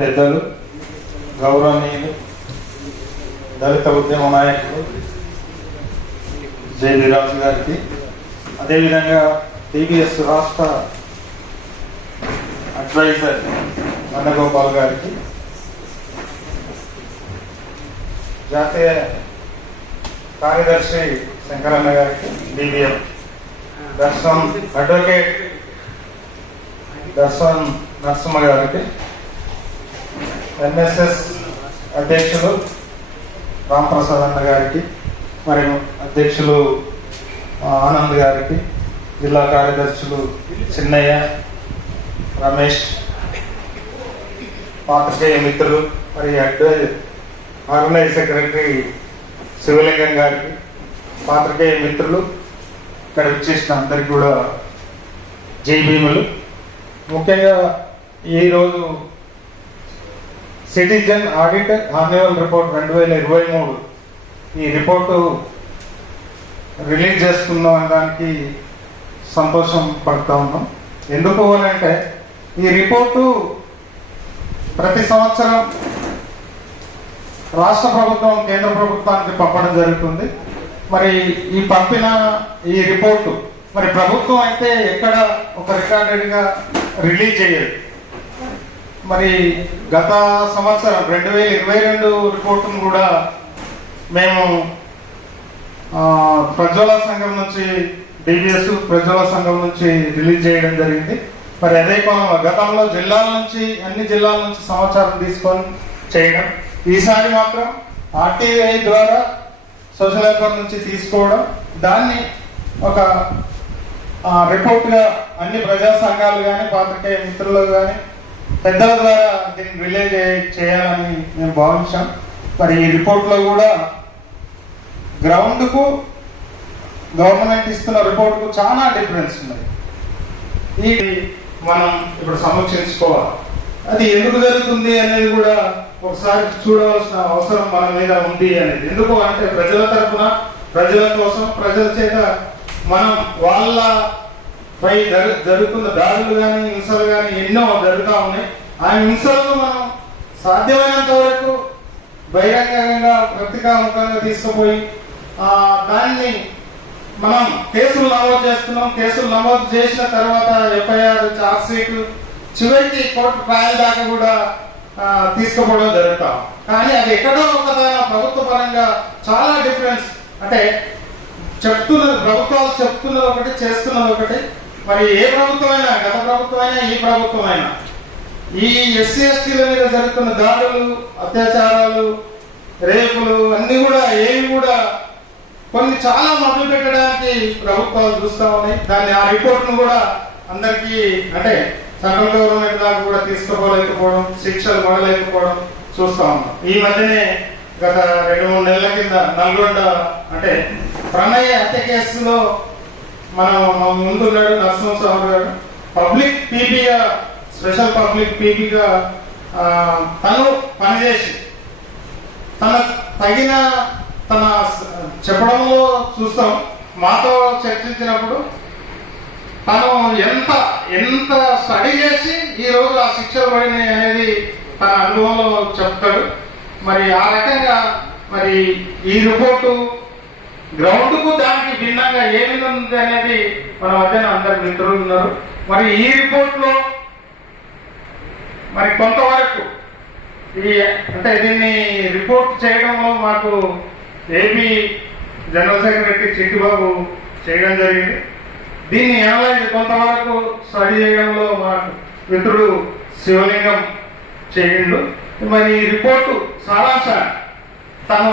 పెద్దలు, గౌరవనీయులు, దళిత ఉద్యమ నాయకులు జేబీ రాజు గారికి, అదేవిధంగా టీబీఎస్ రాష్ట్ర అడ్వైజర్ నందగోపాల్ గారికి, జాతీయ కార్యదర్శి శంకరన్న గారికి, బీబీఎం దర్శనం అడ్వకేట్ దర్శనం నరసింహ గారికి, ఎంఎస్ఎస్ అధ్యక్షులు రాంప్రసాద్ అన్న గారికి, మరియు అధ్యక్షులు ఆనంద్ గారికి, జిల్లా కార్యదర్శులు చిన్నయ్య, రమేష్, పాత్రికేయ మిత్రులు, మరియు ఆర్గనైజ్ సెక్రటరీ శివలింగం గారికి, పాత్రికేయ మిత్రులు, ఇక్కడ విచ్చేసిన అందరికి కూడా జై భీములు. ముఖ్యంగా ఈరోజు సిటిజన్ ఆడిట్ యాన్యువల్ రిపోర్ట్ 2023 ఈ రిపోర్టు రిలీజ్ చేసుకున్న దానికి సంతోషం పడుతూ ఉన్నాం. ఎందుకు అంటే ఈ రిపోర్టు ప్రతి సంవత్సరం రాష్ట్ర ప్రభుత్వం కేంద్ర ప్రభుత్వానికి పంపడం జరుగుతుంది. మరి ఈ పంపిన ఈ రిపోర్టు మరి ప్రభుత్వం అయితే ఎక్కడ ఒక రికార్డెడ్గా రిలీజ్ చేయదు. మరి గత సంవత్సరం 2022 రిపోర్టును కూడా మేము ప్రజ్వల సంఘం నుంచి డిబిఎస్ ప్రజ్వల సంఘం నుంచి రిలీజ్ చేయడం జరిగింది. మరి అదే కోణంలో గతంలో జిల్లాల నుంచి అన్ని జిల్లాల నుంచి సమాచారం తీసుకొని చేయడం, ఈసారి మాత్రం ఆర్టీఐ ద్వారా సోషల్ వెల్ఫేర్ నుంచి తీసుకోవడం, దాన్ని ఒక రిపోర్ట్గా అన్ని ప్రజా సంఘాలు కానీ పాత్రికేయ మిత్రులు కానీ పెద్దల ద్వారా దీన్ని రిలే చేయాలని మేము భావించాం. మరి ఈ రిపోర్ట్లో కూడా గ్రౌండ్కు గవర్నమెంట్ ఇస్తున్న రిపోర్ట్కు చాలా డిఫరెన్స్ ఉన్నాయి. ఈ మనం ఇప్పుడు సమీక్షించుకోవాలి. అది ఎందుకు జరుగుతుంది అనేది కూడా ఒకసారి చూడవలసిన అవసరం మన మీద ఉంది అనేది. ఎందుకు అంటే ప్రజల తరఫున, ప్రజల కోసం, ప్రజల చేత మనం వాళ్ళపై జరుగుతున్న దాడులు కానీ హింసలు కానీ ఎన్నో జరుగుతూ ఉన్నాయి. ఆ హింసలను మనం సాధ్యమైనంత వరకు బహిరంగంగా ప్రతికాముఖంగా తీసుకుపోయి దాన్ని మనం కేసులు నమోదు చేస్తున్నాం. కేసులు నమోదు చేసిన తర్వాత ఎఫ్ఐఆర్, ఛార్జ్ షీట్, చివరికి కోర్టు ట్రయల్ దాకా కూడా తీసుకుపోవడం జరుగుతాం. కానీ అది ఎక్కడో ఒకదాని ప్రభుత్వ పరంగా చాలా డిఫరెన్స్. అంటే ప్రభుత్వాలు చెప్తున్నది ఒకటి, చేస్తున్నది ఒకటి. మరి ఏ ప్రభుత్వమైనా, గత ప్రభుత్వమైనా ఈ ప్రభుత్వమైనా ఈ ఎస్సీ ఎస్టీల మీద జరుగుతున్న దాడులు, అత్యాచారాలు, రేపులు అన్ని కూడా ఏవి కూడా కొన్ని చాలా మొదలు పెట్టడానికి ప్రభుత్వాలు చూస్తూ ఉన్నాయి. దాన్ని ఆ రిపోర్ట్ను కూడా అందరికీ అంటే సెంట్రల్ గవర్నమెంట్ దాకా కూడా తీసుకుపోలేకపోవడం, శిక్షలు పడలేకపోవడం చూస్తూ ఉన్నాం. ఈ మధ్యనే గత 2-3 నెలల కింద నల్గొండ అంటే ప్రణయ్ హత్య కేసులో మనం ముందున్నాడు నరసింహస్వామి గారు పబ్లిక్ పీపీగా, స్పెషల్ పబ్లిక్ పీపీగా తను పనిచేసి తన చెప్పడంలో చూస్తాం. మాతో చర్చించినప్పుడు తను ఎంత స్టడీ చేసి ఈ రోజు ఆ శిక్షలు పడినాయి అనేది తన అనుభవంలో చెప్తాడు. మరి ఆ రకంగా మరి ఈ రిపోర్టు గ్రౌండ్కు దానికి భిన్నంగా ఏమి ఉంది అనేది మన మధ్యన అందరు మిత్రులు ఉన్నారు. మరి ఈ రిపోర్ట్లో మరి కొంతవరకు అంటే దీన్ని రిపోర్ట్ చేయడంలో మాకు ఏపీ జనరల్ సెక్రటరీ చిట్టిబాబు చేయడం జరిగింది. దీన్ని అనలైజ్ కొంతవరకు స్టడీ చేయడంలో మా మిత్రుడు శివలింగం చేయండు. మరి ఈ రిపోర్టు సారాంశాన్ని తను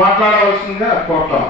మాట్లాడవలసిందిగా కోరుతాం.